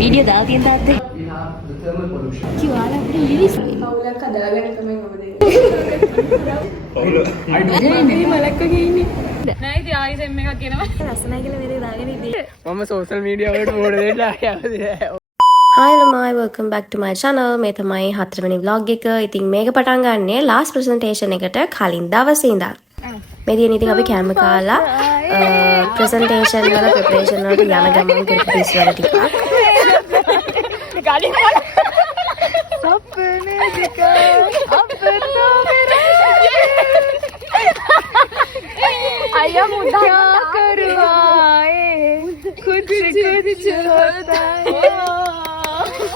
Video දාලා තියෙන තාත්තේ. We have the thermal pollution. කිව්වාලා අපිට ඉංග්‍රීසි. කවුලක් හදාගෙන තමයි මම දෙන්නේ. මේ මලක්ක ගිහින්නේ. නෑ ඉතින් ආයෙ සෙම් එකක් ගෙනවා. ලස්සනයි කියලා මෙතේ දාගෙන ඉදී. මම social media වලට මෝඩ දෙන්න ආවේ. Hi ළමයි, welcome back to my channel. මේ තමයි 4 වෙනි vlog එක. ඉතින් මේක පටන් ගන්නේ last presentation එකට කලින් දවසේ ඉඳන්. මේ දින ඉතින් අපි කැම කාලා presentation වල preparation වලට යන ගමන් කරපු පිස් වල ටිකක්. ගාලින් සප්පනේ දික අපතෝ අයියා මුදා කරුවායේ කුච් හොතා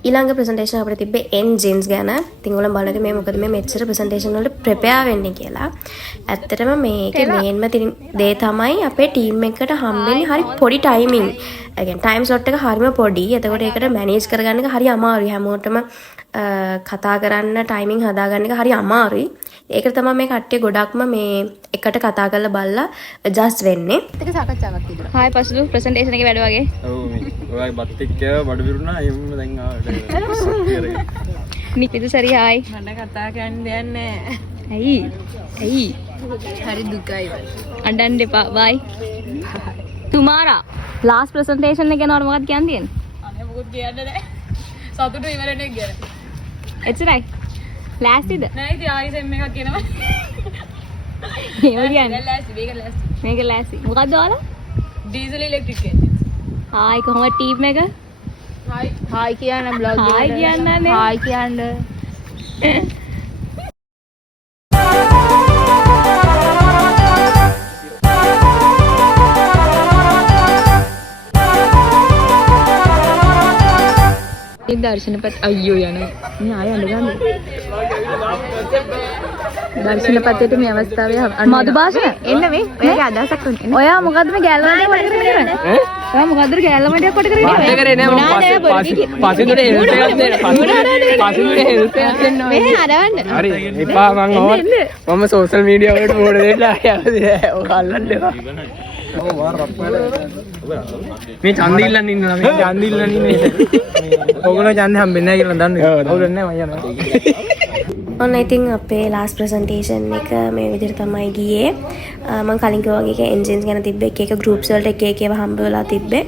ඊළඟ presentation අපිට තිබ්බේ engines ගැන. ඉතින් ඔයාලා බලන්න මේ මොකද මේ මෙච්චර presentation වලට prepare වෙන්නේ කියලා. ඇත්තටම මේකේ මේන්ම දේ තමයි අපේ team එකකට හම්බෙන්නේ හරි පොඩි timing. ඒ කියන්නේ time slot එක හරිම පොඩි. එතකොට ඒකට manage කරගන්න එක හරි අමාරුයි. හැමෝටම කතා කරන්න timing හදාගන්න එක හරි අමාරුයි. ඒකට තමයි මේ කට්ටිය ගොඩක්ම මේ එකට කතා කරලා බලලා adjust වෙන්නේ. ඒක සාකච්ඡාවක් තිබුණා. හායි පස්ලු presentation එකේ වැඩ වගේ. ඔව් ඔයයි බත් එක්ක බඩ විරුණා එම්ම දැන් ආවට. නිකිතු සරි හායි. මට කතා කරන්න දෙයක් නෑ. ඇයි? ඇයි? හරි දුකයි. අඬන්න එපා. bye. තුමාරා last presentation එක ගැන මොකක්ද කියන්න තියෙන්නේ? අනේ මොකුත් කියන්න නෑ. සතුටු ඉවරනේ කියන. එච්චරයි. ලෑස්තිද? නෑ ඉතින් ආයෙ සෙම් එකක් ගෙනවා. මේව කියන්නේ. ලෑස්ති මේක ලෑස්ති. මේක ලෑස්ති. මොකක්ද ඔයාලා? Diesel electric engine. හායි කොහොමද ටීම් එක? හායි කියන්න බ්ලොග් එකට. හායි කියන්නනේ. හායි කියන්න. ඒ දර්ශනපත් අයියෝ යනවා. මේ ආය අඬ ගන්න. දර්ශනපතේට මේ අවස්ථාවේ මధు භාෂණ එන්න මේ. ඔයාගේ අදහසක් උන්නේ. ඔයා මොකද්ද මේ ගෑල්ලමඩියක් කොට කරගෙන ඉන්නේ? ඈ? ඔයා මොකද්ද ගෑල්ලමඩියක් කොට කරගෙන ඉන්නේ? මම කරේ නෑ මම පස්සේ හෙල්ප් එකක් දෙන්න. පස්සේ හෙල්ප් එකක් දෙන්න. මේ හරවන්න. හරි එපා මම social media වලට මෝඩ දෙන්න ආවේ. ඔක අල්ලන්න එපා. මේ ඡන්ද ඉල්ලන්න ඉන්න ළමයි ඡන්ද ඉල්ලන්න ඉන්නේ. ඔයගොල්ලෝ ඡන්ද හම්බෙන්නේ නැහැ කියලා දන්නේ. අවුලක් නැහැ මම යනවා. ඔන්න ඉතින් අපේ last presentation එක මේ විදිහට තමයි ගියේ. මම කලින් කිව්වා වගේ engines ගැන තිබ්බ එක එක groups වලට එක එක ඒවා හම්බ වෙලා තිබ්බේ.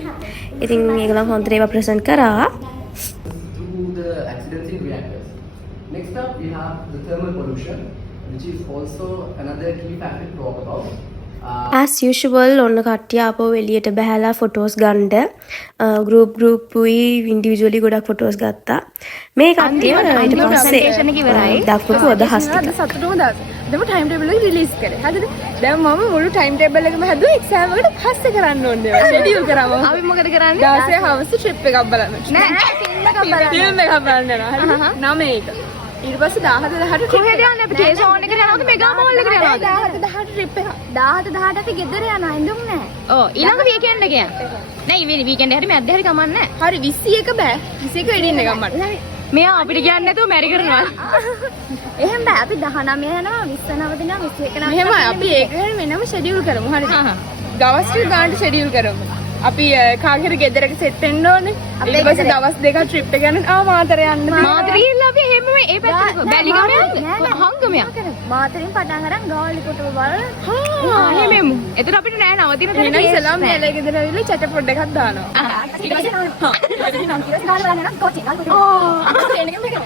ඉතින් ඒගොල්ලන් හොඳට ඒවා present කරා. To the accidents in reactors. Next up we have the thermal pollution, which is also another key factor to talk about. as usual ඔන්න කට්ටිය ආපහු එළියට බහැලා ෆොටෝස් ගන්න group උයි individually ගොඩක් ෆොටෝස් ගත්තා. මේ කට්ටිය ඊට පස්සේ දක්වපු අදහස් ටික සතුටුම දවස්. දැන් ටයිම් ටේබල් එක රිලීස් කරේ. හරිද? දැන් මම මුළු ටයිම් ටේබල් එකම හැදුවා එක්සෑම් එකට පස්සේ කරන්න ඕනේ. ෂෙඩියුල් කරාම. අපි මොකද කරන්නේ? 16 හවස ට්‍රිප් එකක් බලන්න. නෑ ෆිල්ම් එකක් බලන්න. ෆිල්ම් එකක් බලන්න යනවා. හරිද? 9 එක. ඊට පස්සේ 17 18 කොහෙද යන්නේ අපි ටේස් ඕන් එකට යනවද මෙගා මෝල් එකට යනවද 17 18 ට්‍රිප් එක 17 18 අපි ගෙදර යනවා ඉඳුම් නෑ ඔව් ඊළඟ වීකෙන්ඩ් එක යන්න නෑ ඉවෙනි වීකෙන්ඩ් එක හරි මැද්දේ හරි කමන්නේ හරි 21 බෑ 21 වෙඩින් එකක් මට මෙයා අපිට කියන්නේ නැතුව මැරි කරනවා එහෙම බෑ අපි 19 යනවා 20 නවතිනවා 21 නවතිනවා මෙහෙම අපි ඒක වෙනම ෂෙඩියුල් කරමු හරිද දවස් ටික ගන්නට ෂෙඩියුල් කරමු අපි කාගෙර ගෙදරක සෙට් වෙන්න ඕනේ ඊට පස්සේ දවස් දෙකක් ට්‍රිප් එක යන මාතර යන්න මාතර ගිහලා අපි එහෙම මේ ඒ පැත්තට බැලිගම යන්න හංගමයක් මාතරින් පටන් අරන් ගාල්ලි කොටුව බලලා හා එහෙමෙමු එතන අපිට නෑ නවතින තැන එහෙනම් ඉස්සලාම මෙයාලා ගෙදර ඇවිල්ලා චට පොඩ් එකක් දානවා ඊට පස්සේ නම් කිරස් ගාලා යනවා කොටි ගාල් කොටි ට්‍රේනින් එකක් මේක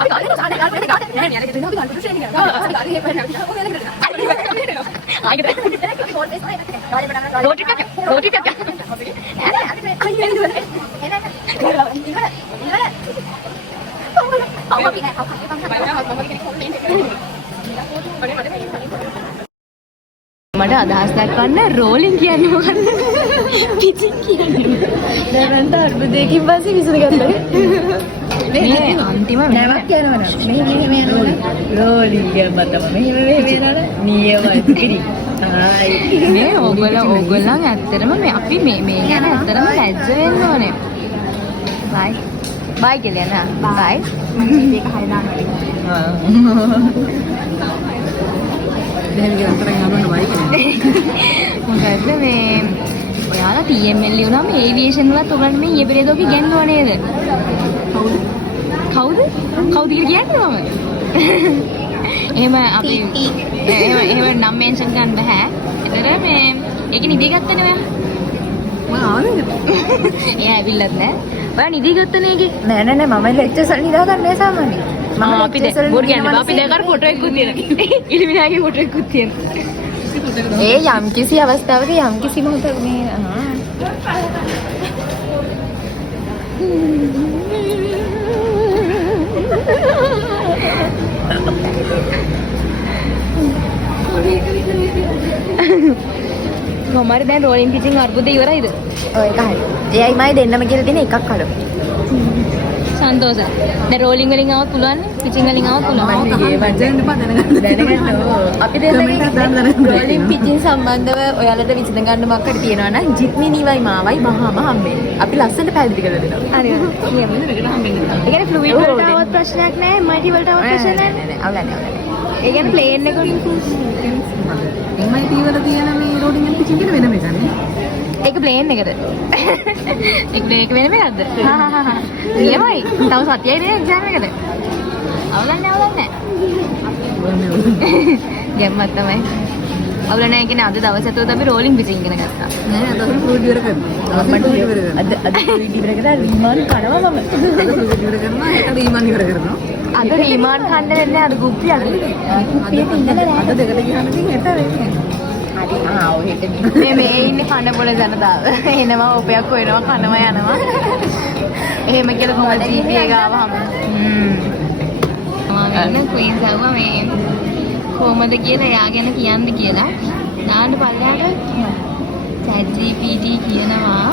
අපි ගාල්ලි කොටි ගාල් කොටි ගාල් නෑ මෙයාලා ගෙදර අපි ගාල් කොටි ට්‍රේනින් කරනවා අපි ගාල්ලි හේප් කරනවා ඔයාලා ගෙදර ආයෙත් රෝටි පැක මට අදහස් දක්වන්න රෝලින් කියන්නේ මොකක්ද? පිචින් කියන්නේ. දැන් අර්බුදයකින් පස්සේ විසඳගත්තා. මේ අන්තිම නැවක් යනවා නේද? මෙහෙම යනවා. රෝලින් කියනවා තමයි. මෙහෙම යනවා. නියමයි කිරි. මේ ඕගොල්ලන් ඇත්තටම මේ අපි මේ ගැන ඇත්තටම ලැජ්ජ වෙන්න ඕනේ. බයි. බයි කියලා නෑ. බයි. මේක හරියනවා. මොකද මේ ඔයාලා TML වුණාම ඒවියේෂන් වලත් ඔයගලන්ට මේ ඊපෙරේද ඔක ඉගෙනනවා නේද? කවුද? කවුද කියලා කියන්නේ මම? එහෙම අපි එහෙම නම් මෙන්ෂන් කරන්න බෑ. ඒතර මේ ඒක නිදි ගත්තනේ ඔයා. මම ආවේ එයා ඇවිල්ලත් නෑ. ඔයා නිදි ගත්තනේ ඒකේ. නෑ මම ලෙක්චර්ස් වල නිදා ගන්න නෑ සාමාන්‍යයෙන්. මම අපි දැන් බොරු කියන්නේ අපි දැන් අර ෆොටෝ එකකුත් තියෙනවා. ඉලිමිනාගේ ෆොටෝ එකකුත් තියෙනවා. ඒ යම්කිසි අවස්ථාවක යම්කිසි මොහොතක මේ කොමාරි දැන් රෝලින් පිචින් අර්බුදේ ඉවරයිද? ඔය එක හරි. එයයි මයි දෙන්නම කියලා තියෙන එකක් අර. සන්තෝෂයි. දැන් රෝලින් වලින් ආවොත් පුළුවන් නේ? පිචින් වලින් ආවොත් පුළුවන්. අපි දෙන්නගේ රෝලින් පිචින් සම්බන්ධව ඔයාලට විසඳ ගන්න මොකක් හරි තියෙනවා නම් ජිත්නි නිවයි මාවයි මහාම හම්බෙන්නේ. අපි ලස්සනට පැහැදිලි කරලා දෙනවා. හරි. නියම. ඒ කියන්නේ ෆ්ලුයිඩ් වලට ආවොත් ප්‍රශ්නයක් නැහැ. මල්ටි වලට ආවොත් ප්‍රශ්නයක් නැහැ. අවුලන්නේ. ඒ කියන්නේ ප්ලේන් එක වලින් එමයි ටීවල තියෙන මේ රෝලින් වල පිචින් කියන වෙනම එකනේ. ඒක ප්ලේන් එකද? ඒක වෙනම එකක්ද? නියමයි. තව සතියයි නේ එක්සෑම් එකට. අවුලන්නේ. ගැම්මක් තමයි. අවුල නැහැ කියන්නේ අද දවස් ඇතුළත අපි රෝලින් පිචින් ඉගෙන ගත්තා. නෑ අද ෆ්ලුයිඩ් ඉවර කරනවා. අද ෆ්ලුයිඩ් ඉවර කරලා රීමාන් කනවා මම. අද ෆ්ලුයිඩ් ඉවර කරනවා ඒක රීමාන් ඉවර කරනවා. අද රීමාන් කන්න වෙන්නේ අද කුප්පිය අද. කුප්පියට ඉඳලා අද දෙකට ගියාම ඉතින් හෙට වෙන්නේ. හරි ඔය හෙට මේ ඉන්නේ කන පොළ ජනතාව. එනවා ඔපයක් හොයනවා කනවා යනවා. එහෙම කියලා කොහොමද GPA ගාවම. මම ක්වීන්ස් ආවා මේ කොහොමද කියලා එයා ගැන කියන්න කියලා. නාන්න පල්ලයට ChatGPT කියනවා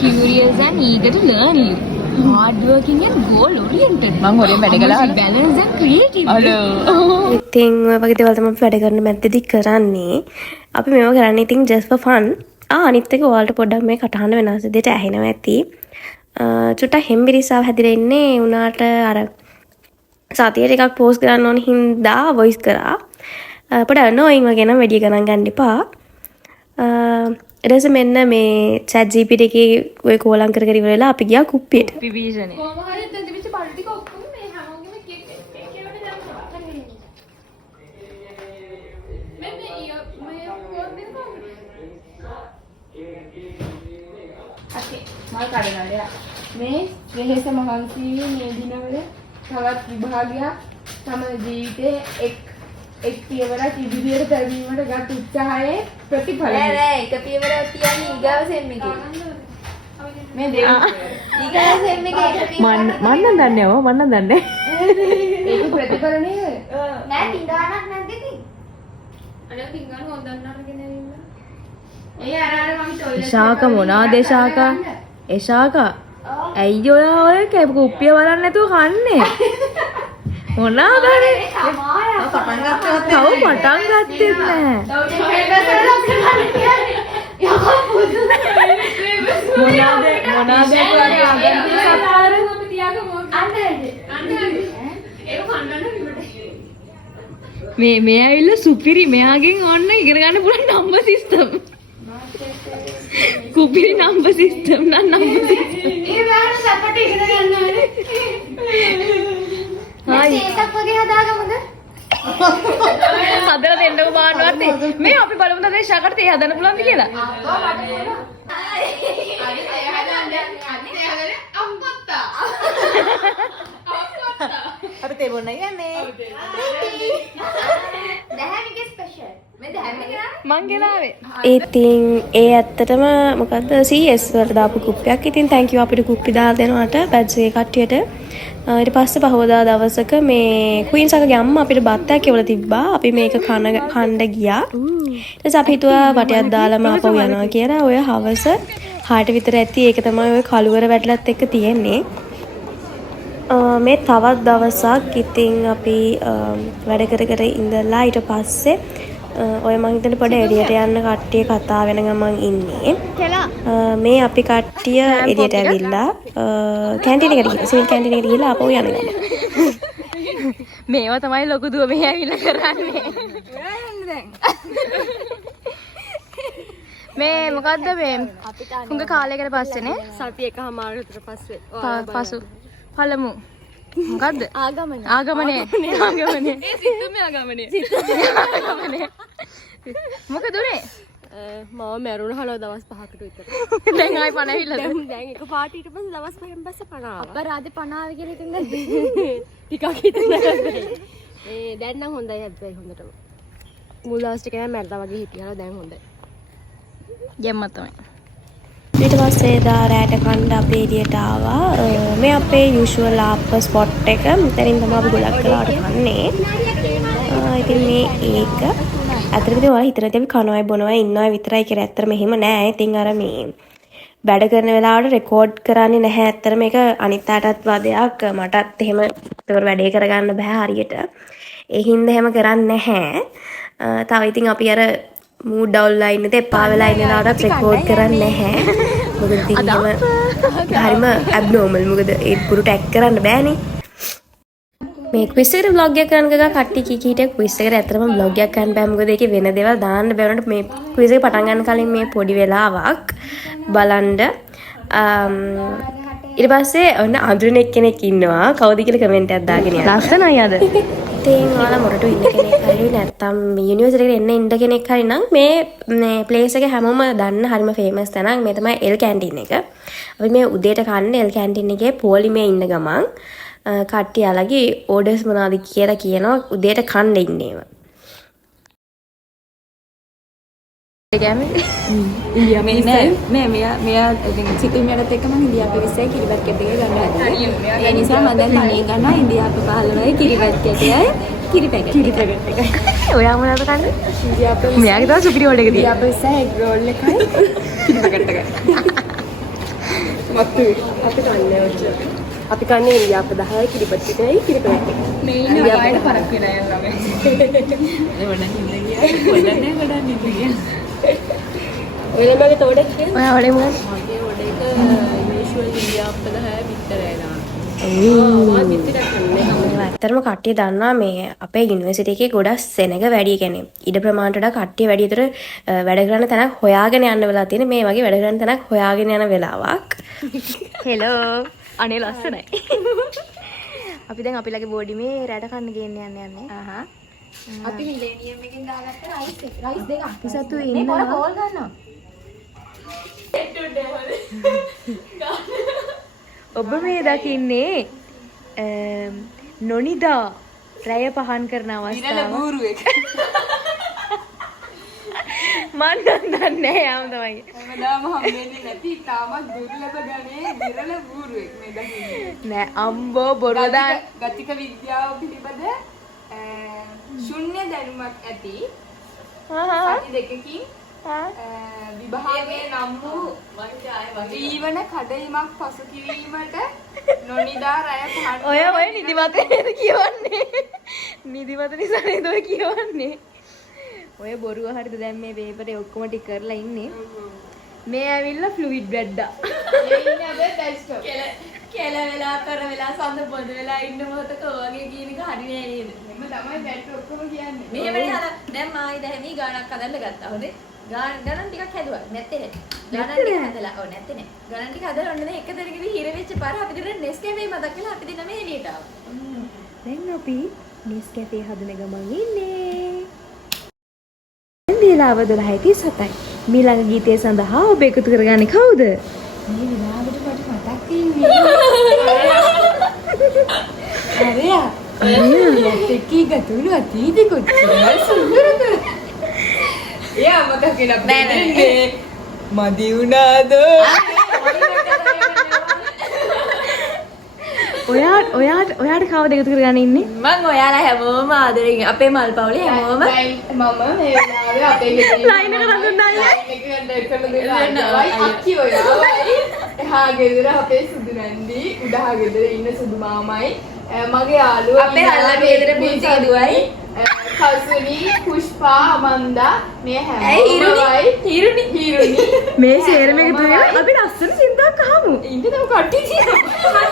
curious and eager to learn you. hard working and goal oriented. මං හොරෙන් වැඩ කළා. balance and creative. ඉතින් ඔය වගේ දේවල් තමයි අපි වැඩ කරන මැද්දේදී කරන්නේ. අපි මේව කරන්නේ ඉතින් just for fun. අනිත් එක ඔයාලට පොඩ්ඩක් මේ කටහඬ වෙනස් විදිහට ඇහෙනවා ඇති. චුට්ටක් හෙම්බිරිස්සාව හැදිලා ඉන්නේ උනාට අර සතියට එකක් පෝස්ට් කරන්න ඕන හින්දා වොයිස් කරා. පොඩ annoying වගේ නම් වැඩි ගණන් ගන්න එපා. ඊට පස්සේ මෙන්න මේ chat GPT එකේ ඔය කෝලම් කර ඉවර වෙලා අපි ගියා කුප්පියට. විභීෂණේ. කොහොම හරි දැන් තිබිච්ච බඩු ටික ඔක්කොම මේ හැමෝගෙම කියවට දානවා. මේ කෝඩ් දෙන්න කොහොමද? අපි මල් කඩනවා. මේ වෙහෙස මහන්සි මේ දිනවල තවත් විභාගයක් තම ජීවිතේ එක් පියවරක් ඉදිරියට පැමිණීමට ගත් උත්සාහයේ ප්‍රතිඵලය. නෑ එක පියවරක් තියන්නේ ඊගාව සෙම් එකේ. මේ දෙක ඊගාව සෙම් එකේ මන්න දන්නේ ඔව් මන්න දන්නේ. ඒක ප්‍රතිඵල නේද? නෑ පින්ගානක් නැද්ද ඉතින්? අනේ පින්ගාන හොදන්න අරගෙන ඇවිල්ලා. ඒ අර මම ටොයිලට් ශාක මොනාද ශාකා? ඒ ශාකා. ඇයි ඔයා ඔය කුප්පිය බලන්න නැතුව කන්නේ? මොනාද නේ? පටන් ගත්තා. තව පටන් ගත්තේ නැහැ. මොනාද ඔයාගේ අගන්තිය සත්කාර? මේ ඇවිල්ලා සුපිරි මෙයාගෙන් ඔන්න ඉගෙන ගන්න පුළුවන් නම්බර් සිස්ටම්. කුපිරි නම්බර් සිස්ටම් නම්බර් සිස්ටම්. ඒ වෑන සපට ඉගෙන ගන්න ඕනේ. හායි. ඒකක් වගේ හදාගමුද? හදලා දෙන්නකෝ බාන්නවත් මේ අපි බලමු තාත්තේ ශාකට තේ හදන්න පුළුවන්ද කියලා. අපි තේ බොන්න යන්නේ. දැහැමිගේ ස්පෙෂල්. මේ දැහැමිගේ නාම මං ගෙනාවේ. ඉතින් ඒ ඇත්තටම මොකද්ද CS වලට දාපු කුප්පියක්. ඉතින් thank you අපිට කුප්පි දාලා දෙනවට බැච් එකේ කට්ටියට. ඊට පස්සේ පහවදා දවසක මේ ක්වීන්ස් අකගේ අම්මා අපිට බත්තයක් එවලා තිබ්බා. අපි මේක කන්න ගියා. ඊට පස්සේ අපි හිතුවා වටයක් දාලා මාපව යනවා කියලා. ඔය හවස 6ට විතර ඇති. ඒක තමයි ඔය කළුවර වැටලත් එක්ක තියෙන්නේ. මේ තවත් දවසක් ඉතින් අපි වැඩ කර ඉඳලා ඊට පස්සේ ඔය මං හිතන්නේ පොඩ එළියට යන්න කට්ටිය කතා වෙන ගමන් ඉන්නේ. මේ අපි කට්ටිය එළියට ඇවිල්ලා කැන්ටින් එකට ගිහින් සිවිල් කැන්ටින් එකට ගිහලා ආපහු යන ගමන්. මේවා තමයි ලොකු දුව මේ ඇවිල්ලා කරන්නේ. මේ මොකද්ද මේ හුඟ කාලයකට පස්සේනේ සති එකමාරකට විතර පස්සේ පසු පළමු මොකද්ද ආගමනේ ආගමනේ ඒ සිතුමේ ආගමනේ මොකද උනේ මම මැරුණා දවස් 5කට විතර. දැන් ආයි පණ ඇවිල්ලාද දැන් එක පාට ඊට පස්සේ දවස් 5න් පස්සේ පණ ආවා. අපරාධේ පණ ආවේ කියලා හිතන්නේ ටිකක් හිතන්නේ. දැන් නම් හොඳයි හැබැයි හොඳටම. මුල් දවස් ටික නම් මැරලා වගේ හිටියා දැන් හොඳයි. ගෙම්ම තමයි ඊට පස්සේ දා රැට කණ්ඩ අපේ එළියට ආවා. මේ අපේ යූෂුවල් ආප්ප ස්පොට් එක. මෙතනින් තමයි අපි ගොඩක් කලාවට කන්නේ. ඉතින් මේ ඒක ඇත්තටම ඉතින් ඔයාලා හිතලා ඉතින් අපි කනවයි බොනවයි ඉන්නවයි විතරයි කියලා. ඇත්තටම එහෙම නෑ. ඉතින් අර මේ වැඩ කරන වෙලාවට රෙකෝඩ් කරන්නේ නැහැ. ඇත්තටම මේක අනිත් අයටත් වදයක්. මටත් එහෙම ඒක වැඩේ කරගන්න බෑ හරියට. ඒ හින්දා එහෙම කරන්නේ නැහැ. තව ඉතින් අපි අර මූඩ් ඩවුන්ලා ඉන්නද එපා වෙලා ඉන්න ලාටත් රෙකෝඩ් කරන්නේ නැහැ. මොකද ඉතින් හරිම ඇබ්නෝමල්. මොකද ඒ පුරු ටැග් කරන්න බෑනේ. මේ ක්විස් එකට vlog එකක් කරන්න ගියා කට්ටිය කී කීට ක්විස් එකට ඇත්තටම vlog එකක් කරන්න බෑ. මොකද ඒකේ වෙන දේවල් දාන්න බෑ. උනට මේ ක්විස් එක පටන් ගන්න කලින් මේ පොඩි වෙලාවක් බලන්න. ඊට පස්සේ ඔන්න අඳුරන කෙනෙක් ඉන්නවා. කවුද කියලා කමෙන්ට් එකක් දාගෙන යන්න. ලස්සනයි අද ඉතින් ඔයාලා මොරටු ඉන්න කෙනෙක් හරි නැත්නම් යුනිවර්සිටි එකට එන්න ඉන්න කෙනෙක් හරි නම් මේ ප්ලේස් එක හැමෝම දන්න හරිම ෆේමස් තැනක්. මේ තමයි එල් කැන්ටින් එක. අපි මේ උදේට කන්න එල් කැන්ටින් එකේ පොලිමේ ඉන්න ගමන් කට්ටිය අලගේ ඕඩර්ස් මොනවද කියලා කියනවා උදේට කන්න ඉන්නේම. මෙයා ඉතින් සිතුමියටත් එක්ක මම ඉන්දියාප්පේ විශ්සයි කිරිබත් කැටේ ගන්න හදනවා. ඒ නිසා මම දැන් තනියෙන් ගන්නවා ඉන්දියාප්පේ 15යි කිරිබත් කැටයයි කිරි පැකට් එකයි. ඔයා මොනවද කන්නේ ඉන්දියාප්පේ මෙයාගේ තමයි සුපිරි ඕඩර් එක තියෙන්නේ ඉන්දියාප්පේ විශ්සයි එග් රෝල් එකයි කිරි පැකට් එකයි. මත්තු අපි කන්නේ ඔච්චර. අපි කන්නේ ඉන්දියාප්පේ 10යි කිරිබත් කැටයයි කිරි පැකට් එකයි. මේ ඉන්න වලට පරක් වෙලා යනවා මේ. ඔයලා මගේ තෝඩක් කියන්නේ ඔයා ඔඩේ මොකක්ද මගේ ඔඩ එක යූෂුවල් ඉන්දියාප්පේ 10 විතරයි දාන්න. ඇත්තටම කට්ටිය දන්නවා මේ අපේ යුනිවර්සිටි එකේ ගොඩක් සෙනග වැඩි කියන්නේ ඉඩ ප්‍රමාණයට වඩා කට්ටිය වැඩි විතර වැඩ කරන තැනක් හොයාගෙන යන්න වෙලා තියෙන මේ වගේ වැඩ කරන තැනක් හොයාගෙන යන වෙලාවක්. හෙලෝ අනේ ලස්සනයි අපි දැන් අපි ලගේ බෝඩි මේ රැට කන්න ගේන්න යන්නේ අපි මිලේනියම් එකෙන් දාගත්ත රයිස් දෙකක්. සතු මේ ඉන්නවා පොර කෝල් ගන්නවා. ඔබ මේ දකින්නේ නොනිදා රැය පහන් කරන අවස්ථාව මන් දන්නේ නැහැ යාම තමයි හැමදාම හම්බෙන්නේ නැති තාමත් දුර්ලභ ගණේ විරල බූරුවෙක් මේ දකින්නේ. නෑ අම්බෝ බොරදා ගතික විද්‍යාව පිළිබඳ ශුන්‍ය දැනුමක් ඇති සති දෙකකින් විභාගයේ නම් වූ ජීවන කඩයිමක් පසු කිරීමට නොනිදා රැය පහන් ඔය නිදිමත නේද කියවන්නේ නිදිමත නිසා නේද ඔය කියවන්නේ ඔය බොරුව හරිද දැන් මේ පේපරේ ඔක්කොම ටික කරලා ඉන්නේ මේ ඇවිල්ලා ෆ්ලුයිඩ් වැද්දා මේ ඉන්නේ අද ටෙස්ට් කෙල වෙලා කර වෙලා සඳ පොද වෙලා ඉන්න මොහොතක ඔයගේ කියන එක හරි නෑ නේද එන්න තමයි බැට් ඔක්කොම කියන්නේ. මෙහෙමනේ අර දැන් මායි දැහැමි ගානක් හදන්න ගත්තා හොඳේ ගණන් ටිකක් හැදුවා නැත්තේ නේ ගණන් ටික හදලා ඔව් නැත්තේ නේ ගණන් ටික හදලා ඔන්න දැන් එක තැනකදී හිර වෙච්ච පාර අපි දෙන්න නෙස්කැෆේ මතක් වෙලා අපි දෙන්න මේ එළියට ආවා දැන් අපි නෙස්කැෆේ හදන ගමන් ඉන්නේ වෙලාව 12:37යි මීළඟ ගීතය සඳහා ඔබ එකතු කරගන්නේ කවුද මේ විලාවට මට මතක් වෙන්නේ. අරයා. දෙකී ගතුණු අතීතෙ කොච්චර සුන්දරද? එයා මතක වෙන අපිට මදි වුණාද? ඔයාට කවුද එකතු කරගන්න ඉන්නේ මම ඔයාලා හැමෝම ආදරෙන් අපේ මල් පවුලේ හැමෝම මම මේ වෙලාවේ අපේ ගෙදර ලයින් එක රඳුන්නල්ලා අක්කි ඔයාවයි එහා ගෙදර අපේ සුදු නැන්දි උඩහා ගෙදර ඉන්න සුදු මාමයි මගේ යාළුවා අපේ අල්ලගේ ගෙදර පුංචි දුවයි කසුනි පුෂ්පා අමන්දා මේ හැමෝමයි හිරුනි මේ සේරම එකතු වෙලා අපි ලස්සන සින්දුවක් අහමු ඉන්න තව කට්ටිය තියෙනවා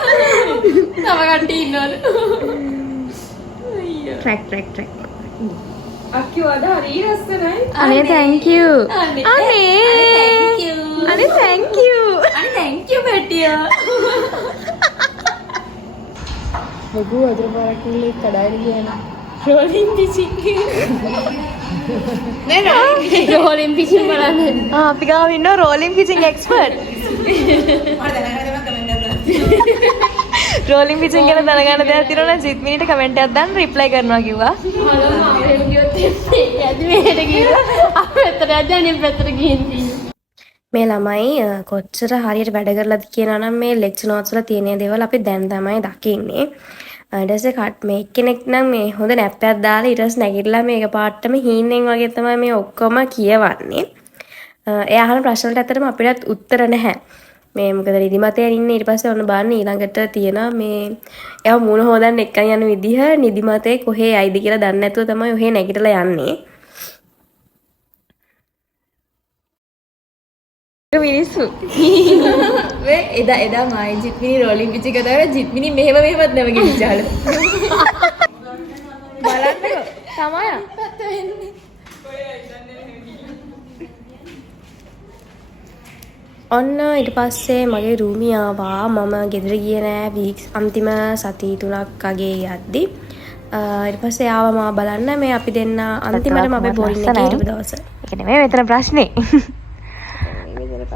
තව කට්ටිය ඉන්නවලු ට්‍රැක් අක්කියවද හරි ලස්සනයි. අනේ thank you. අනේ අනේ thank you. අනේ thank you. අනේ thank you පැටියා. ලොකු වතුර පාරක් කිල්ලේ කඩාගෙන ගියා. රෝලින් පිචින්. නේ රෝලින් පිචින් බලන්න. අපි ගාව ඉන්න රෝලින් පිචින් එක්ස්පර්ට්. රෝලින් පිචින් ගැන දැනගන්න දෙයක් තියෙනවා නම් ජිත්මිනිට කමෙන්ට් එකක් දාන්න රිප්ලයි කරනවා කිව්වා. මේ ළමයි කොච්චර හරියට වැඩ කරලාද කියනවා නම් මේ ලෙක්චර් නෝට්ස් වල තියෙන දේවල් අපි දැන් තමයි දකින්නේ. ඊට පස්සේ කට් මේ කෙනෙක් නම් මේ හොඳ නැප්පයක් දාලා ඊට පස්සේ නැගිටලා මේක පාටම හීනෙන් වගේ තමයි මේ ඔක්කොම කියවන්නේ. එයා අහන ප්‍රශ්න වලට ඇත්තටම අපිට උත්තර නැහැ. මේ මොකද නිදිමතේ ඉන්නේ ඊට පස්සේ ඔන්න බලන්න ඊළඟට තියෙනවා මේ එයා මූණ හොදන්න එක්කන් යන විදිහ නිදිමතේ කොහේ යයිද කියලා දන්නේ නැතුව තමයි ඔහේ නැගිටලා යන්නේ. මිනිස්සු වේ එදා මායි ජිත්මිනි රෝලින් පිචි කතාවේ ජිත්මිනි මෙහෙමත් නැවගෙන ඉච්චාලු. බලන්නකෝ. තමයි. ඔන්න ඊට පස්සේ මගේ රූමි ආවා. මම ගෙදර ගියේ නෑ වීක්ස් අන්තිම සති 3ක් වගේ යද්දි. ඊට පස්සේ ආවා මාව බලන්න මේ අපි දෙන්න අන්තිමටම අපේ බෝරින් එකේ හිටපු දවස. ඒක නෙමෙයි මෙතන ප්‍රශ්නේ.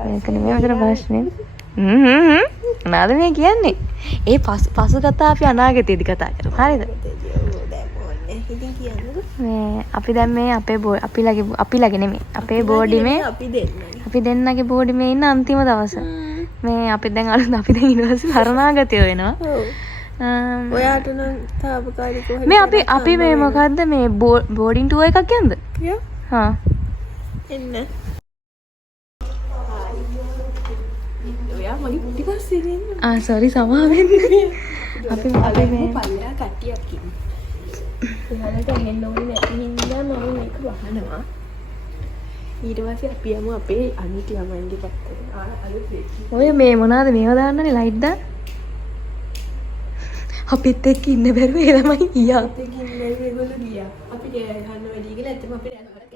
ඒක නෙමෙයි මෙතන ප්‍රශ්නේ. මොනවාද මේ කියන්නේ? ඒ පසු කතා අපි අනාගතයේදී කතා කරමු. හරිද? මේ අපි දැන් මේ අපේ අපිලගේ නෙමෙයි අපේ බෝඩිමේ අපි දෙන්නගේ බෝඩිමේ ඉන්න අන්තිම දවස. මේ අපි දැන් අපි දැන් ඊට පස්සේ සරණාගතය වෙනවා. ඔයාට නම් තාපකාලිකව මේ අපි මේ මොකද්ද මේ බෝඩින් ටුවර් එකක් යන්නද? හා එන්න. ඔයා මගේ පිටිපස්සේ ඉන්නේ. සෝරි සමා වෙන්න. අපි මේ පල්ලා කට්ටියක් ඉන්නේ. එයාලට එන්න ඕනේ නැති හින්දා මම මේක වහනවා. ඊට පස්සේ අපි යමු අපේ අනිත් ළමයින්ගේ පැත්තට. අලුත් වෙච්ච. ඔය මේ මොනවාද මේව දාන්නනේ ලයිට් දාන්න. අපිත් එක්ක ඉන්න බැරුව ඒ ළමයි ගියා. ඒකකින් මේගොල්ලෝ ගියා. අපි ගහන්න වැඩි කියලා ඇත්තම අපිට යනවට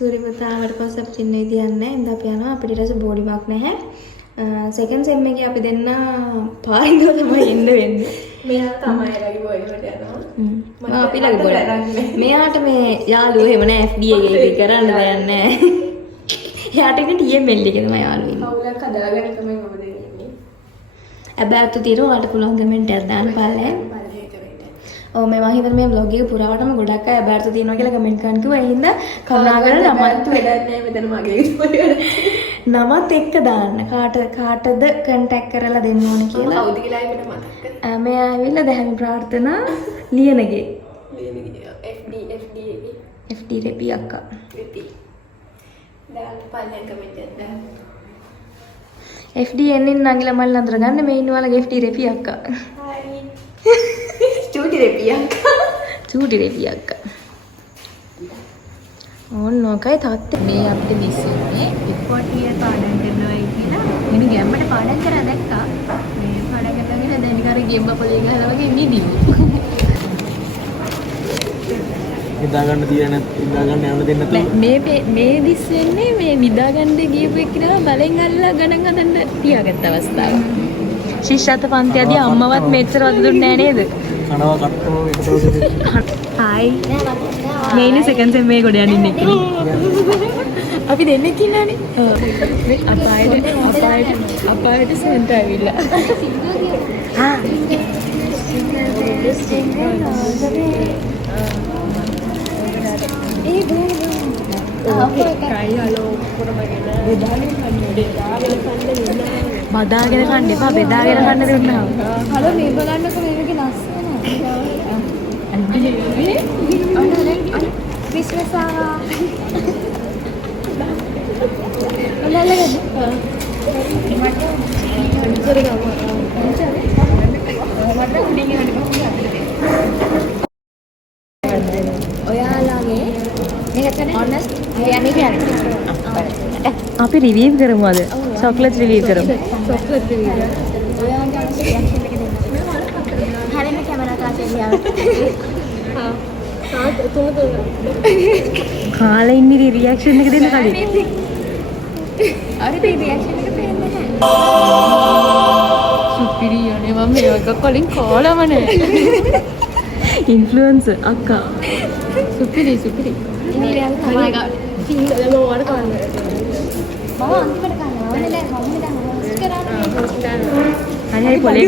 සූරිපුතාවට පස්සේ අපි ඉන්න විදියක් නැහැ. ඉඳ අපි යනවා. අපිට ඊට පස්සේ බෝඩි මාක් නැහැ. සෙකන්ඩ් සෙම් එකේ අපි දෙන්න පාරින්ද තමයි එන්න වෙන්නේ. මෙයා තමයි ලගේ බෝඩි වලට යනවා. අපි ළඟ බෝඩි. මෙයාට මේ යාළුවෝ එහෙම නැහැ FD එකේ කරන්න දෙයක් නැහැ. එයාට ඉන්නේ TML එකේ තමයි යාළුවෝ ඉන්නේ. කවුලක් හදාගෙන තමයි මම දෙන්නේ. අබෑතු తీරෝ ඔයාලට පුළුවන් කමෙන්ට් එකක් දාන්න බලන්න. ඔව් මේ මම හිතන්නේ මේ vlog එක පුරාවටම ගොඩක් අය අබෑර්ත තියෙනවා කියලා කමෙන්ට් කරන්න කිව්වා. ඒ හින්දා කරුණාකර නමත් වැඩක් නැහැ මෙතන මගේ නමත් එක්ක දාන්න. කාටද කන්ටැක්ට් කරලා දෙන්න ඕන කියලා. කවුද කියලා ඒකට මතක් කර. මෙයා ඇවිල්ලා දැහැමි ප්‍රාර්ථනා ලියනගේ. FD රෙපි අක්කා. දාන්න පල්ලෙන් කමෙන්ට් එකක් දාන්න. FD එන්නේ නංගිලා මල් අඳුර ගන්න මේ ඉන්නවලගේ FD රෙපි අක්කා. හයි. චූටි රෙපියක්. චූටි රෙපි අක්කා. ඕනෝකයි තාත්තේ මේ අපිට මිස් වුනේ ඉක්කොටියේ පාඩම් කරනවා කියලා. මෙනි ගැම්මට පාඩම් කරා දැක්කා. මේ පාඩම් කරගෙන දැන් නිකන් ගෙම්බ පොලේ ගහලා වගේ නිදිමු. නිදා ගන්න තියන නිදා ගන්න යන්න දෙන්න නැතුව මේ දිස් වෙන්නේ මේ නිදා ගන්න ගියපු එක්කනවා බලෙන් අල්ලලා ගණන් හදන්න තියාගත්ත අවස්ථාව. ශිෂ්‍යත්ව පන්තියදී අම්මවත් මෙච්චර වද දුන්නේ නැහැ නේද? කනවා කට්ටෝ එක දවසක හායි. මේ ඉන්නේ සෙකන්ඩ් සෙම් එකේ ගොඩ යනින් එක්කනේ. අපි දෙන්නෙක් ඉන්නනේ. ඔව්. අපායට සෙන්ටර් ඇවිල්ලා. හා. බදාගෙන කන්න එපා බෙදාගෙන කන්න දෙන්නවා. හලෝ මේ බලන්නකෝ මේකේ ලස්සන. විශ්වාසා. ඔයාලගේ මේක ඔනස්ට් කියන්නේ අපි රිවීව් කරමු අද. චොක්ලට් රිවීව් කරමු. Chocolate review. ඔයාලගේ අනිත් රියැක්ෂන් එක දෙන්න. හැරෙන්න කැමරා තාත්තේ ලියාවට. කාලේ ඉන්නේ රියැක්ෂන් එක දෙන්න කලින්. අර මේ රියැක්ෂන් එක පේන්නේ නැහැ. සුපිරියනේ මම මේක කලින් කාලම නෑ. ඉන්ෆ්ලුවෙන්සර් අක්කා. සුපිරි. ඉතින් තමයි ගා. සීලම වඩ කන්න. මම අන්තිමට කනවා. මම දැන් හොස්ට් කරන්නේ. අනේ පොලේ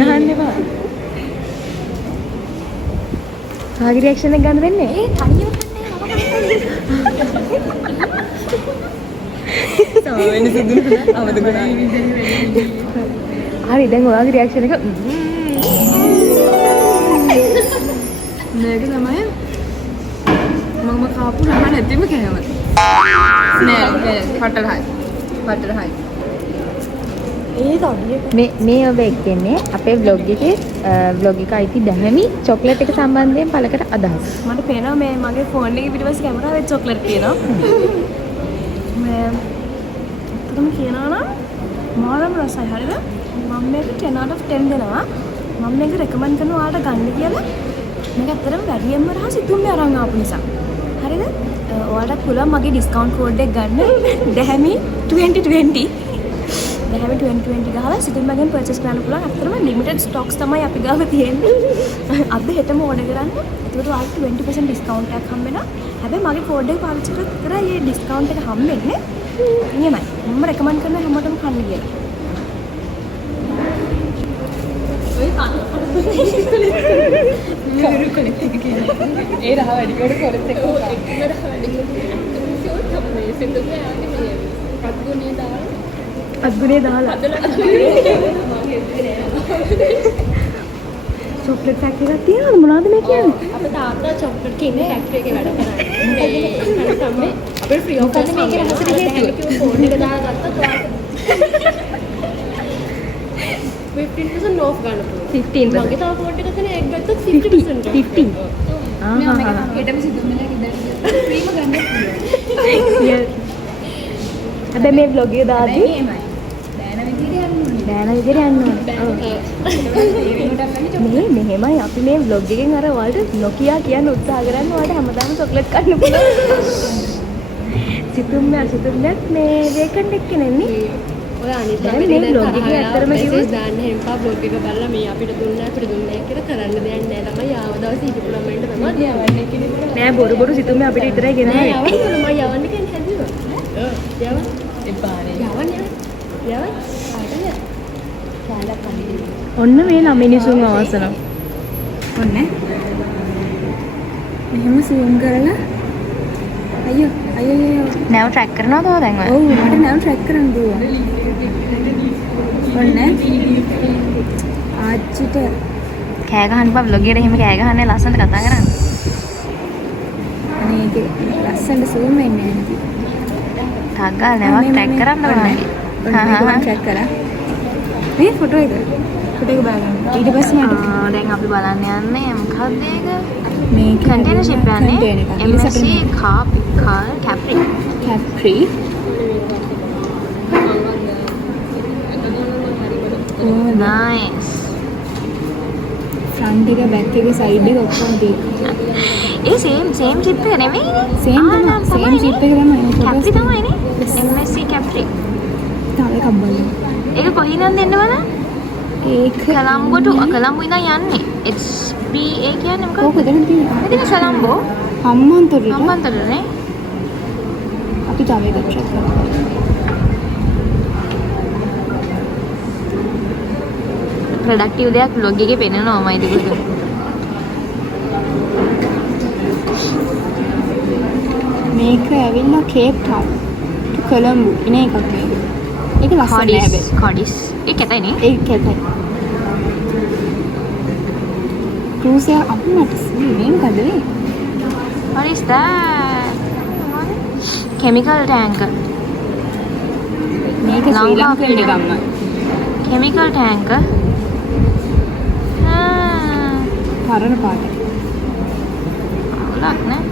ගහන්න එපා. කාගේ රියැක්ෂන් එක ගන්න දෙන්නේ? ඒ තනියම හරි දැන් ඔයාගේ රියැක්ෂන් එක මේක තමයි මම කාපු රහ නැතිම කෑම නෑ පටලයි මේ ඔබ එක්කන්නේ අපේ vlog එකේ vlog එක අයිති දැහැමි චොක්ලට් එක සම්බන්ධයෙන් පළකට අදහස්. මට පේනවා මේ මගේ ෆෝන් එකේ පිටිපස්සේ කැමරාවේ චොක්ලට් තියෙනවා. මේ අතටම කියනවා නම් මාරම රසයි හරිද? මම මේක 10 out of 10 දෙනවා. මම මේක රෙකමන්ඩ් කරනවා ඔයාලට ගන්න කියලා. මේක ඇත්තටම වැඩියෙන්ම රහ සිතුම්මේ අරන් ආපු නිසා. හරිද? ඔයාලට පුළුවන් මගේ ඩිස්කවුන්ට් කෝඩ් එක ගන්න දැහැමි 2020 දැහැමි 2020 ගහලා සිතුම්මගෙන් පර්චේස් කරන්න පුළුවන්. ඇත්තටම ලිමිටඩ් ස්ටොක්ස් තමයි අපි ගාව තියෙන්නේ. අද හෙටම ඕඩර් කරන්න. ඒකට ඔයාලට 20% ඩිස්කවුන්ට් එකක් හම්බ වෙනවා. හැබැයි මගේ කෝඩ් එක පාවිච්චි කරලා විතරයි මේ ඩිස්කවුන්ට් එක හම්බෙන්නේ. නියමයි. මම රෙකමන්ඩ් කරනවා හැමෝටම කන්න කියලා. ඔය කන්න. ඒ රහ වැඩි කොට කොලෙත් එක. අත්ගුණේ දාලා චොක්ලට් ෆැක්ටරි එකක් තියෙනවද මොනවද මේ කියන්නේ? අපේ තාත්තා චොක්ලට් කින්නේ ෆැක්ටරි එකේ වැඩ කරන්නේ. මේ තමයි අපේ ෆ්‍රී ඔෆ් එකේ මේක හතර හේතුව. ෆෝන් එක දාලා ගත්තත් ඔයාලට 15% off ගන්න පුළුවන්. 15%. මගේ තව ෆෝන් එක තන එක ගත්තත් 50%. 15. හෙටම සිදුම්මල ඉඳලා ෆ්‍රීම ගන්න පුළුවන්. හැබැයි මේ vlog එක දාද්දි බෑන විදිහට යන්න ඕනේ. මේ මෙහෙමයි අපි මේ vlog එකෙන් අර ඔයාලට නොකියා කියන්න උත්සාහ කරන්නේ ඔයාලට හැමදාම චොක්ලට් කන්න පුළුවන්. සිතුම්මත් මේ වේකන්ඩ් එක්ක නෙන්නේ. ඔය අනිත් දැන් මේ vlog එකේ ඇත්තටම කිව්වොත් දාන්න හෙම්පා vlog එක බලලා මේ අපිට දුන්නා කියලා කරන්න දෙයක් නැහැ. තමයි ආව දවසේ හිටපු ළමයින්ට තමයි යවන්නේ කියන්නේ. නෑ බොරු සිතුම්ම අපිට විතරයි ගෙනාවේ. යවන්න මම යවන්න කියන්නේ හැදුවා. යවන්න. එපානේ. යවන්න. ඔන්න මේ ළම මිනිසුන් අවසන. ඔන්න. මෙහෙම zoom කරලා අයියෝ. නැව ට්‍රැක් කරනවද ඔය දැන් ඔය? ඔව් මට නැව ට්‍රැක් කරන්න දුවා. ඔන්න. ආච්චිට කෑ ගහන්න බා vlog එකට එහෙම කෑ ගහන්නේ ලස්සනට කතා කරන්න. අනේ ඒක ලස්සනට zoom වෙන්නේ නැහැ. ටග්ගල් නැවක් ට්‍රැක් කරන්න ඕනේ. ට්‍රැක් කරා. මේ ෆොටෝ එක බලන්න. ඊට පස්සේ දැන් අපි බලන්න යන්නේ මොකක්ද ඒක? මේ කන්ටේනර් ෂිප් යන්නේ MSC Capri. Oh nice. Front එක බැක් එක සයිඩ් එක ඔක්කොම තියෙනවා. ඒ same ෂිප් එක නෙමෙයිනේ. same ෂිප් එක තමයි. Capri තමයිනේ. MSC Capri. තව එකක් බලන්න. ඒක කොහින්ද එන්නවද? ඒක කොළඹ ඉඳන් යන්නේ. HBA කියන්නේ මොකක්ද? කොහෙද තියෙන්නේ? එදින කොළඹ හම්බන්තොටනේ. අපි තව එකක් check කරමු. ප්‍රොඩක්ටිව් දෙයක් vlog එකේ පෙන්නනවා මයිදිකට. මේක ඇවිල්ලා කේප් ටවුන් කොළඹ ඉන එකක් මේක. ඒක ලස්සනයි හැබැයි. කාඩිස්. ඒක ඇතයිනේ. ඒක කැතයි. cruise එක අපිට මේ මොකද මේ? What is that? Chemical tank. මේක ශ්‍රී ලංකන් එකක්මයි. Chemical tank. පරණ පාට. ලක් නේ.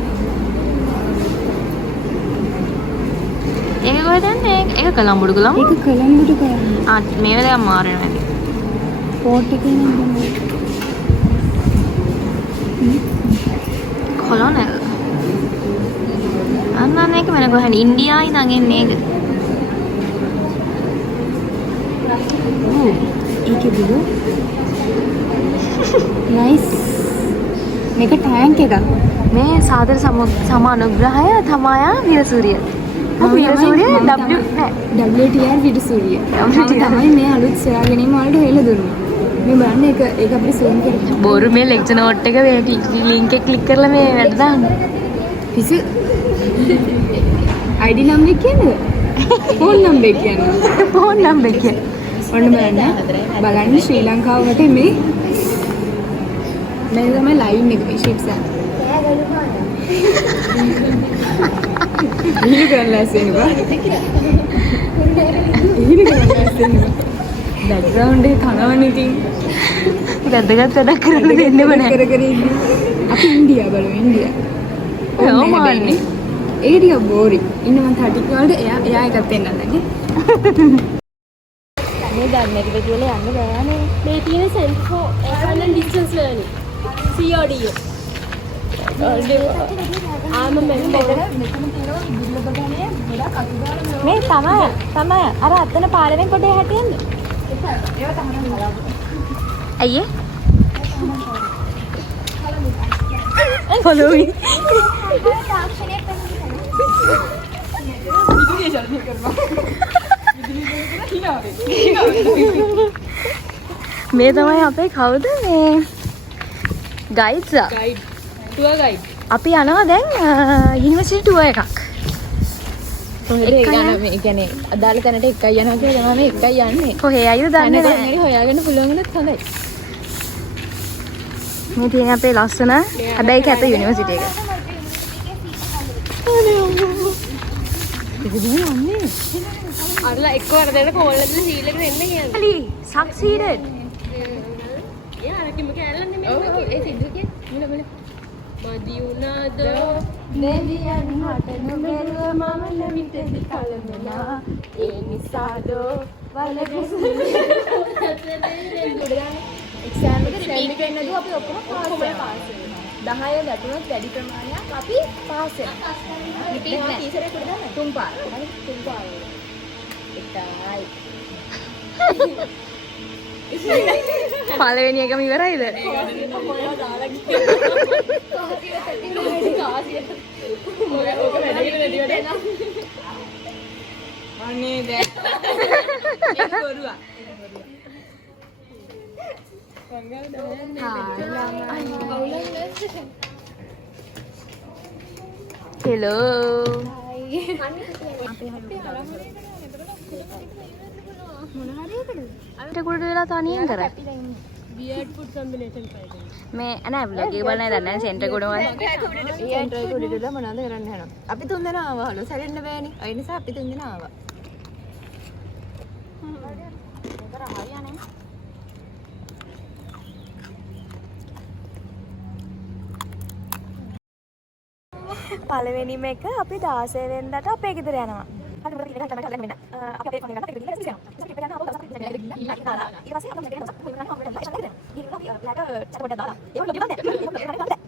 ඒක කොහෙද යන්නේ? ඒක කොළඹට කොළඹ. ඒක කොළඹට කරන්නේ. ආ මේ වෙලාව මාරෙනවා ඇති. පෝට් එකේ නම් කොලොනල්. අන්න ඒක මම කොහෙන්ද ඉන්දියායි නම් එන්නේ ඒක. ඒකේ දුර. නයිස්. මේක ටැංක් එකක්. මේ සාදර සම අනුග්‍රහය තමා විරසූරිය. විරසූරිය W නෑ WTR විදුසූරිය. තමයි මේ අලුත් සොයා ගැනීම වලට හේල දුන්නේ. මේ බලන්න ඒක අපිට සූම් කරලා. බොරු මේ ලෙක්චර් නෝට් එක මේ ලින්ක් එක ක්ලික් කරලා මේ වැඩ දාන්න. පිසි ID නම්බර් කියන්නේ? ෆෝන් නම්බර් කියන්නේ. ෆෝන් නම්බර් එක. ඔන්න බලන්න ශ්‍රී ලංකාව වටේ මේ තමයි ලයින් එක මේ ෂිප්ස් එක. ඉහිලු කරලා ඇස්සෙනවා. ඉහිලු කරලා ඇස්සෙනවා. බෑග්ග්‍රවුන්ඩ් එක කනවනේ ඉතින්. වැදගත් වැඩක් කරන්න දෙන්නෙම නැහැ. කර ඉන්නේ. අපි ඉන්දියා බලමු ඉන්දියා. ඕමාන්නේ. ඒක ටික බෝරින්. ඉන්න මං 30 වලට එයා එකක් දෙන්නත් නැහැ. මේ දැන් මේක විදිහට යන්න බෑනේ. මේ තියෙන Center for External Distance Learning COD. I'm a member. මේ තමයි අර අතන පාරෙන් කොට එහාට යන්න. අයියේ follow me. මේ තමයි අපේ කවුද මේ ගයිඩ්ස් ගයිඩ් ටුවර් ගයිඩ්. අපි යනවා දැන් යුනිවර්සිටි ටුවර් එකක්. කොහෙද යන්නේ මේ කියන්නේ අදාළ තැනට එකයි යනවා කියලා තමයි මේ එකයි යන්නේ. කොහේ ආයිද දන්නේ නැහැ. නැහැ. හොයාගන්න පුළුවන් වුණත් හොඳයි. මේ තියෙන අපේ ලස්සන හැබැයි කැත යුනිවර්සිටි එක. අරලා එක්කවර දෙන්න කෝල්ලෙන් සීලෙකට එන්න කියන්නේ. Ali succeeded. යා අර කිම කැලන්නේ මේ. ඔව් ඒ සිද්ධු කියන්නේ. මුල මදි උනාද දෙවියන් හට නොබැලුව මම ලවිතෙදි කලමනා ඒ නිසාදෝ වලගසුනේ එක්සෑම් එක නේද අපි ඔක්කොම පාස් වෙනවා 10 ගැටුණත් වැඩි ප්‍රමාණයක් අපි පාස් වෙනවා රිපීට් නෑ ටීචර් එකට දාන්න තුන් පාර හරි තුන් පාර පළවෙනි එකම ඉවරයිද? අනේ දැන් ඒක බොරුවා. හෙලෝ. අපිට කුඩ වෙලා තනියෙන් කරා. weird food combination fighting. මේ අනේ vlog එක බලන්න දන්නේ නැහැ සෙන්ටර් කොඩම. සෙන්ටර් කුඩේට මොනවද කරන්න යනවා. අපි තුන් දෙනා ආවහලු සැරෙන්න බෑනේ. ඒ නිසා අපි තුන් දෙනා ආවා. පළවෙනිම එක අපි 16 වෙනිදාට අපේ ගෙදර යනවා. හරි මොකද ඉන්න ගන්න ගන්න මෙන්න. අපි අපේ ෆෝන් එක ගන්න අපේ ගෙදර ඉස්සෙල්ලා. ඉතින් අපි යනවා අවුරුදු 10ක් ඉඳලා ඊට පස්සේ අපි මේ ගෙදර මොකක්ද කරන්නේ අපිට ලයිසන් දෙන්න. ඊට පස්සේ අපි ප්ලෑට චකපොඩ දාලා. ඒක ලොකු දෙයක්. ඒක ලොකු දෙයක්.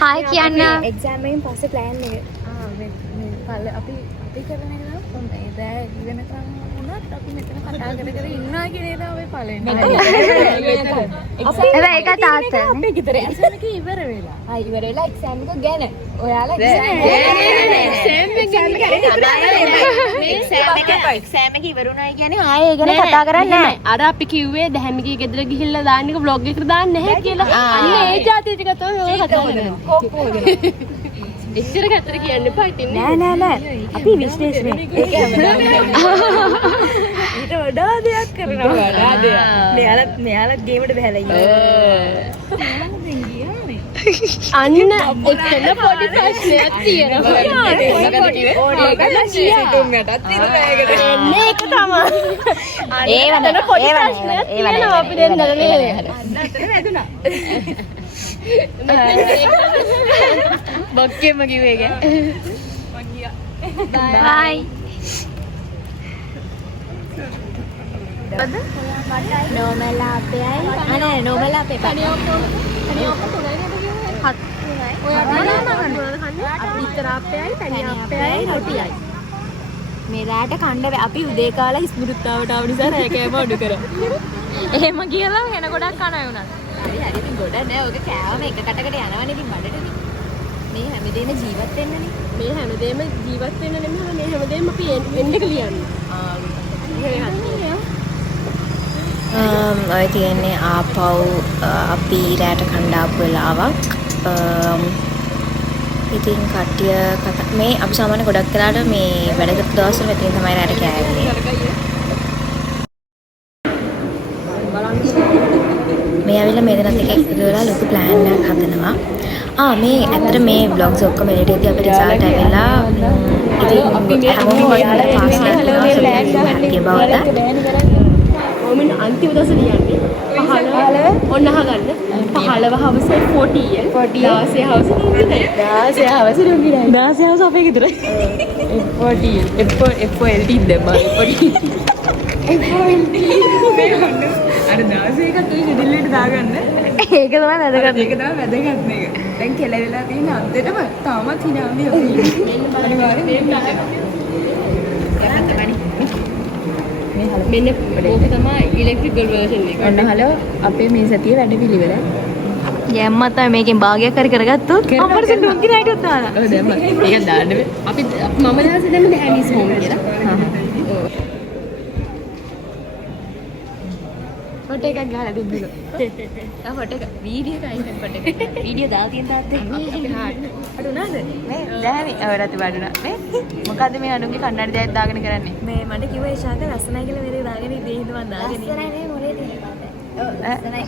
හායි කියන්න. එක්සෑම් එකෙන් පස්සේ ප්ලෑන් එක. අපි කරන එක හොඳයි. දැන් ඉගෙනකම් වුණත් අපි මෙතන කතා කර ඉන්නවා කියන එක තමයි පළවෙනි. හැබැයි ඒක තාත්තනේ. අපේ ගෙදර එක්සෑම් එක ඉවර වෙලා. ඉවර වෙලා එක්සෑම් එක ගැන. ඔයාලා එක්සෑම් එක ඉවරුණා කියන්නේ ආයේ ඒ ගැන කතා කරන්නේ නැහැ. අර අපි කිව්වේ දැහැමිගේ ගෙදර ගිහිල්ලා දාන්න එක vlog එකට දාන්න නැහැ කියලා. අන්න ඒ જાති ටික තමයි ඔය කතා කරන්නේ. එච්චර කතර කියන්න එපා ඉතින්. නෑ. අපි විශ්ලේෂණය. ඒක ඊට වඩා දෙයක් කරනවා. වඩා දෙයක්. මෙයාලා ගේමට බහැලා ඉන්නවා. අන්න එතන පොඩි ප්‍රශ්නයක් තියෙනවා. මේක තමයි. ඒ වතන පොඩි ප්‍රශ්නයක් තියෙනවා අපි දෙන්නට නේද? අන්න අතන වැදුනා. බොක්කෙම කිව්වේ ඒක. බයි. නෝමල් අපේයි. අනේ නෝමල් අපේ. මෙලාට කණ්ඩ අපි උදේ කාලා ස්මෘත්තාවට ආව නිසා රෑ කෑම අඩු කරා. එහෙම කියලා වෙන ගොඩක් කනයි උනත්. හරි ඉතින් ගොඩ නෑ. ඔක කෑවම එක කටකට යනවනේ ඉතින් බඩටනේ. මේ හැමදේම ජීවත් වෙන්නනේ. මේ හැමදේම ජීවත් වෙන්න නෙමෙයි මේ හැමදේම අපි එන්න එක ලියන්නේ. ඔය තියෙන්නේ ආපහු අපි රැට කණ්ඩාපු වෙලාවක්. ඉතින් කට්ටිය මේ අපි සාමාන්‍ය ගොඩක් වෙලාට මේ වැඩ කරපු දවස්වල මෙතන තමයි රැට කෑවේ. මේ ඇවිල්ලා මේ දෙනත් එක එකතු වෙලා ලොකු ප්ලෑන් එකක් හදනවා. මේ ඇත්තට මේ vlogs ඔක්කොම එඩිට් එකේ අපේ රිසල්ට් ඇවිල්ලා ඉතින් හැමෝම ඔයාලා පාස් කරලා හැපි බවට. ඔමන් අන්තිම දවසේ ලියන්නේ 15 ඔන්න අහගන්න 15 හවස 40 16 හවස 16 හවස අපේ ගෙදර 40 FOLT දැම්මා අර 16 එකත් ඔය ෂෙඩියුල් එකට දාගන්න ඒක තමයි වැදගත්. ඒක තමයි වැදගත් මේක දැන් කෙලවෙලා තියෙන අද්දෙටම තාමත් hinaවි අපි අනිවාර්යෙන් මෙන්න ඕක තමයි ඉලෙක්ට්‍රිකල් වර්ෂන් එක. ඔන්න හලෝ අපේ මේ සතියේ වැඩ පිළිවෙල. යම්මත් තමයි මේකෙන් භාගයක් හරි කරගත්තොත් අපර සෙන්ඩුම් කියන අයිටත් දාලා. ඔව් දැම්මා. ඒක දාන්න බෑ. අපි මම දැස්සේ දැම්ම හැමිස් හෝම් කියලා. ෆොටෝ එකක් ගහලා දෙන්නකො. ෆොටෝ එක වීඩියෝ එකයි ෆොටෝ එක. වීඩියෝ දාලා තියෙන තාත්තේ. අඩුනාද? මේ දැහැමි අවරත් වඩුණා. මේ මොකද්ද මේ අනුන්ගේ කන්නඩි දැයක් දාගෙන කරන්නේ? මේ මට කිව්වා ඉෂාන්ත ලස්සනයි කියලා මේ දේ දාගෙන ඉඳී හින්දා මම දාගෙන ඉන්නේ. ලස්සනයි නේ මොලේ තියෙන. ඔව් ලස්සනයි.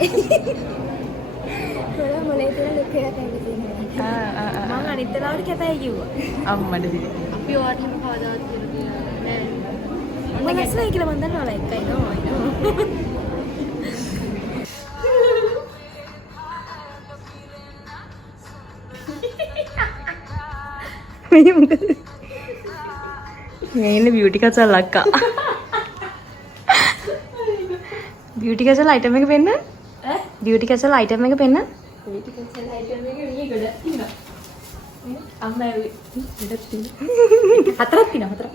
කොළ මොලේ තියෙන ලුක් එකක් තියෙනවා. මම අනිත් දවල්ට කැපයි කිව්වා. අම්මඩ දින. අපි ඔයාලට කවදාවත් කියලා නෑ. මම ලස්සනයි කියලා මම දන්නවා එකයි නෝ. මේ මොකද? මේ ඉන්නේ බියුටි කසල් අක්කා. බියුටි කසල් අයිටම් එක පෙන්න? බියුටි කසල් අයිටම් එක පෙන්න? බියුටි කසල් අයිටම් එක මේ ගොඩක් තියෙනවා. අම්මා ගොඩක් තියෙනවා. හතරක් තියෙනවා හතරක්.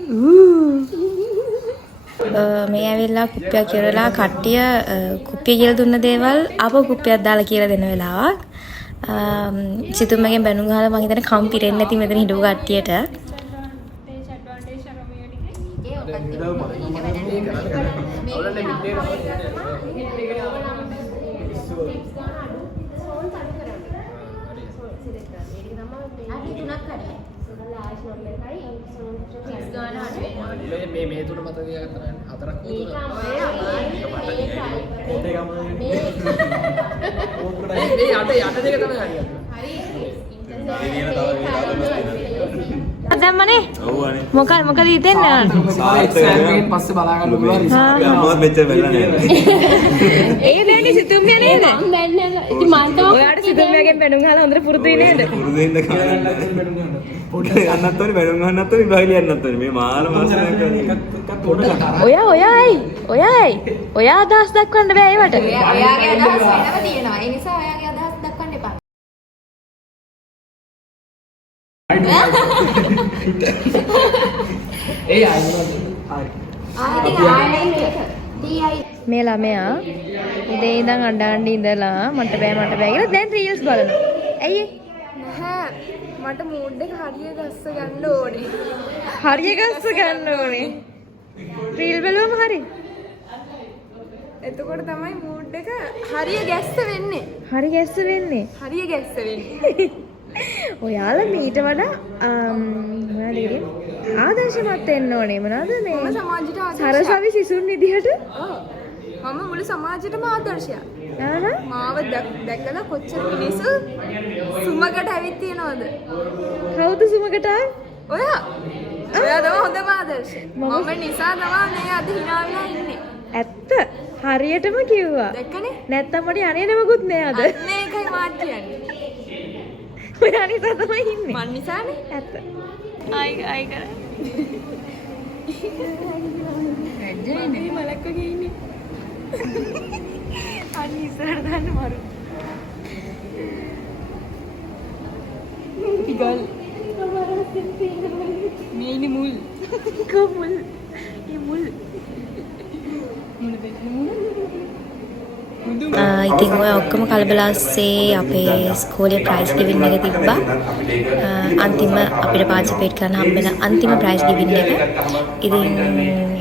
මේ ඇවිල්ලා කුප්පියක් කියලා කට්ටිය කුප්පිය කියලා දුන්න දේවල් ආපහු කුප්පියක් දාලා කියලා දෙන වෙලාවක්. සිතුම්මගෙන් බැනුම් ගහලා මම හිතන්නේ කම් පිරෙන්නේ නැති මෙතන හිටපු කට්ටියට. මේ තුන මත තියාගත්තා නම් හතරක් වුණා. මේ යට දෙක තමයි හරියට. දැම්මනේ. ඔව් අනේ. මොකද හිතෙන්නේ? එක්සෑම්ගෙන් පස්සේ බලා ගන්න පුළුවන් රිසල්ට් එක. මොකද මෙච්චර වෙලා නේද? ඒ දැනි සිතුම්මිය නේද? මම දන්නේ නැහැ. ඉතින් මම තමයි ඔයාට සිතුම්මියගෙන් බැනුම් ගහලා හොඳට පුරුදුයි නේද? පුරුදු වෙන්න කාලේ. පොඩ්ඩක් යන්නත් ඕනේ බැලුම් ගන්නත් ඕනේ විභාගය යන්නත් ඕනේ. මේ මාල මාසයක් ඔයා අදහස් දක්වන්න බෑ ඒවට. ඔයාගේ අදහස් වෙනම තියෙනවා. ඒ නිසා ඔයාගේ අදහස් දක්වන්න එපා. Hey, I මේ ළමයා උදේ ඉඳන් අඬන්න ඉඳලා මට බෑ කියලා දැන් රීල්ස් බලනවා. ඇයි නැහැ මට මූඩ් එක හරිය ගස්ස ගන්න ඕනේ. හරිය ගස්ස ගන්න ඕනේ. රීල් බලුවම හරි. එතකොට තමයි මූඩ් එක හරිය ගැස්ස වෙන්නේ. හරි ගැස්ස වෙන්නේ. හරිය ගැස්ස වෙන්නේ. ඔයාලා මීට වඩා මොනවද කියන්නේ ආදර්ශමත් වෙන්න ඕනේ. මොනවද මේ සමාජයට සරසවි සිසුන් විදිහට මම මුළු සමාජයටම ආදර්ශයක්. මාව දැකලා කොච්චර මිනිස්සු සුමකට ඇවිත් තියනවද? කවුද සුමකට ආවේ? ඔයා. ඔයා තමයි හොඳම ආදර්ශය. මම නිසා තමයි මේ අද hina වෙලා ඉන්නේ. ඇත්ත. හරියටම කිව්වා. දැක්කනේ? නැත්තම් මට යන්නේ නමකුත් නෑ අද. මේකයි මාත් කියන්නේ. ඔයා නිසා තමයි ඉන්නේ. මන් නිසානේ. ඇත්ත. ආයි කරා. රජ්ජනේ මලක් වගේ ඉන්නේ. අනි ඉස්සරහට දාන්න මරු. පිගල්. මේ ඉන්නේ මුල්. කොමුල්. ඒ මුල්. ඉතින් ඔය ඔක්කොම කලබලස්සේ අපේ ස්කෝලේ ප්‍රයිස් ගිවින් එක තිබ්බා. අන්තිම අපිට පාටිසිපේට් කරන්න හම්බෙන අන්තිම ප්‍රයිස් ගිවින් එක. ඉතින්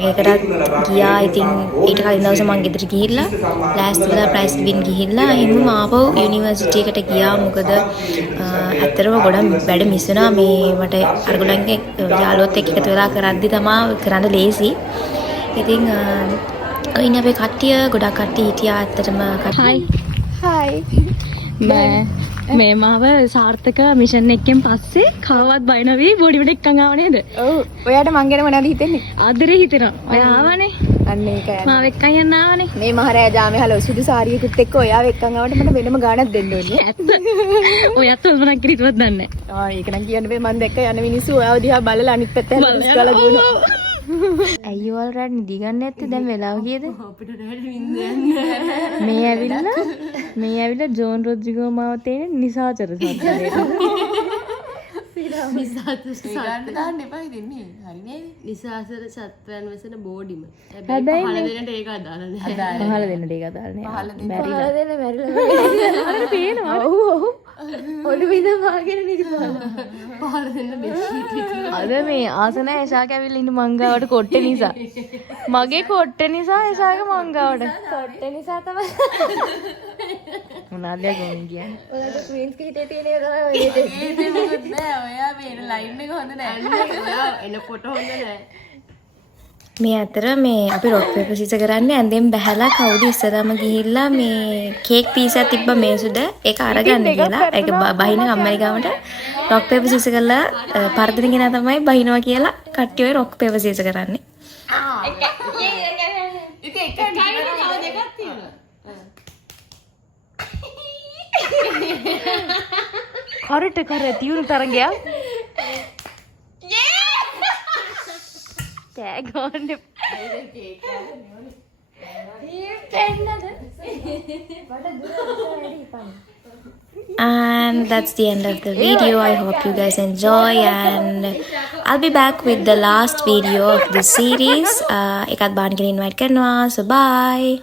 ඒකටත් ගියා. ඉතින් ඊට කලින් දවසේ මම ගෙදර ගිහිල්ලා ලෑස්ති වෙලා ප්‍රයිස් ගිවින් ගිහිල්ලා එහෙම ආපහු යුනිවර්සිටි එකට ගියා. මොකද ඇත්තටම ගොඩක් වැඩ මිස් වුණා. මේ මට අරගලන්ගේ යාළුවොත් එක්ක එකතු වෙලා කරද්දි තමයි කරන්න ලේසි. ඉතින් ඉන්නේ අපේ කට්ටිය ගොඩක් කට්ටිය හිටියා ඇත්තටම. හයි මේ මාව සාර්ථක මිෂන් එකෙන් පස්සේ කවවත් බය නොවි බොඩිවට එක්කන් ආව නේද? ඔව්. ඔයාට මං ගැන මොනවද හිතෙන්නේ? ආදරේ හිතෙනවා. ඔයා ආවනේ. අන්න ඒකයි. මාව එක්කන් යන්න ආවනේ. මේ මහරෑ ජාමේ හලෝ සුදු සාරියකුත් එක්ක ඔයාව එක්කන් ආවට මට වෙනම ගාණක් දෙන්න ඕනේ. ඇත්ත. ඔයත් මොනක් කිරිතුවත් දන්නේ නැහැ. ඒක නම් කියන්න බෑ. මං දැක්ක යන මිනිස්සු ඔයාව දිහා බලලා අනිත් පැත්තට හලස්කලා දුවනවා. ඇයි වල රැඩ් නිදි ගන්න නැත්තේ දැන් වෙලාව කීයද? අපිට රැඩ් වින්දන්නේ. මේ ඇවිල්ලා ජෝන් රොඩ්රිගෝ මාව තේන නිසාචර සත්‍යයට. නිසාචර සත්‍ය දාන්න එපා ඉතින්නේ. හරි නේද? නිසාචර සත්වයන් වෙසෙන බෝඩිම. හැබැයි පහල දෙන්නට ඒක අදාළ නෑ. පහල දෙන්නට ඒක අදාළ නෑ. පහල දෙන්න මැරිලා. හරියට පේනවා. ඔව්. ඔලු විඳ මාගෙන නිදිපහල. පහල දෙන්න බෙස්ට් එක. අද මේ ආසන එෂාක ඇවිල්ලා ඉන්න මංගාවට කොට්ටේ නිසා. මගේ කොට්ටේ නිසා එෂාක මංගාවට. කොට්ටේ නිසා තමයි. මොනවාද ගොන් කියන්නේ? ඔයාලට ක්වීන්ස් කිහිතේ තියෙන එක තමයි ඔය දෙන්නේ. මොකද නෑ ඔයා මේ ලයින් එක හොඳ නෑ. ඔයා එන ෆොටෝ හොඳ නෑ. මේ අතර මේ අපි රොක් පේපර් සීසර් කරන්නේ ඇඳෙන් බහැලා කවුද ඉස්සරහම ගිහිල්ලා මේ කේක් පීස් එකක් තිබ්බ මේසුද ඒක අරගන්න කියලා. ඒක බහින කම්මැලි ගාමට රොක් පේපර් සීසර් කරලා පරදින කෙනා තමයි බහිනවා කියලා කට්ටිය ඔය රොක් පේපර් සීසර් කරන්නේ. කරට කර තියුණු තරගයක්. Tag on the And that's the end of the video. I hope you guys enjoy, and I'll be back with the last video of the series. Ekat bahan kini invite karna, so bye.